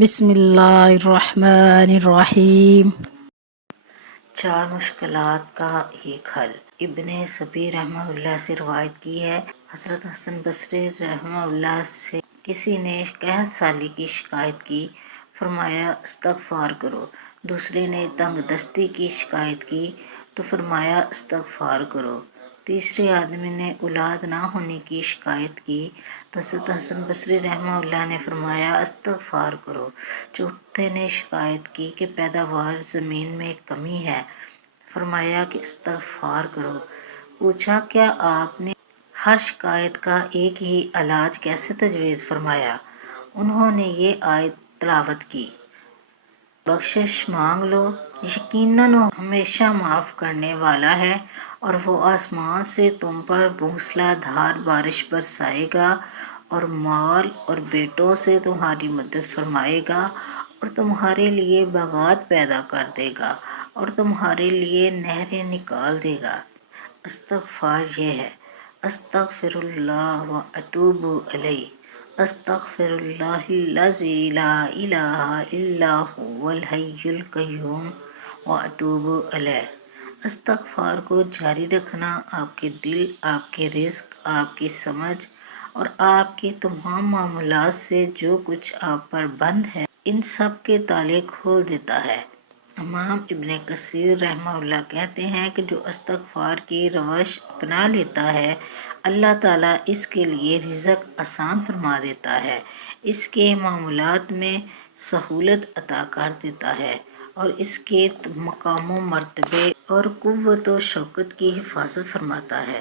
بسم اللہ الرحمن الرحیم۔ چار مشکلات کا ایک حل۔ ابن صبی رحمہ اللہ سے روایت کی ہے، حضرت حسن بصری رحمہ اللہ سے کسی نے قحط سالی کی شکایت کی، فرمایا استغفار کرو۔ دوسرے نے تنگ دستی کی شکایت کی تو فرمایا استغفار کرو۔ تیسرے آدمی نے اولاد نہ ہونے کی شکایت کی تو حضرت حسن بصری رحمہ اللہ نے فرمایا استغفار کرو۔ چوتھے نے شکایت کی کہ پیداوار زمین میں کمی ہے، فرمایا کہ استغفار کرو۔ پوچھا کیا آپ نے ہر شکایت کا ایک ہی علاج کیسے تجویز فرمایا؟ انہوں نے یہ آیت تلاوت کی، بخشش مانگ لو، یقیناً وہ ہمیشہ معاف کرنے والا ہے، اور وہ آسمان سے تم پر موسلا دھار بارش برسائے گا اور مال اور بیٹوں سے تمہاری مدد فرمائے گا، اور تمہارے لیے باغات پیدا کر دے گا اور تمہارے لیے نہریں نکال دے گا۔ استغفار یہ ہے، استغفر اللہ و اتوب الیہ، استغفر اللہ الذی لا الہ الا هو الحی القیوم و اتوب الیہ۔ استغفار کو جاری رکھنا آپ کے دل، آپ کے رزق، آپ کی سمجھ اور آپ کے تمام معاملات سے جو کچھ آپ پر بند ہے ان سب کے تالے کھول دیتا ہے۔ امام ابن کثیر رحمہ اللہ کہتے ہیں کہ جو استغفار کی روش اپنا لیتا ہے، اللہ تعالیٰ اس کے لیے رزق آسان فرما دیتا ہے، اس کے معاملات میں سہولت عطا کر دیتا ہے اور اس کے مقام و مرتبے اور قوت و شوکت کی حفاظت فرماتا ہے۔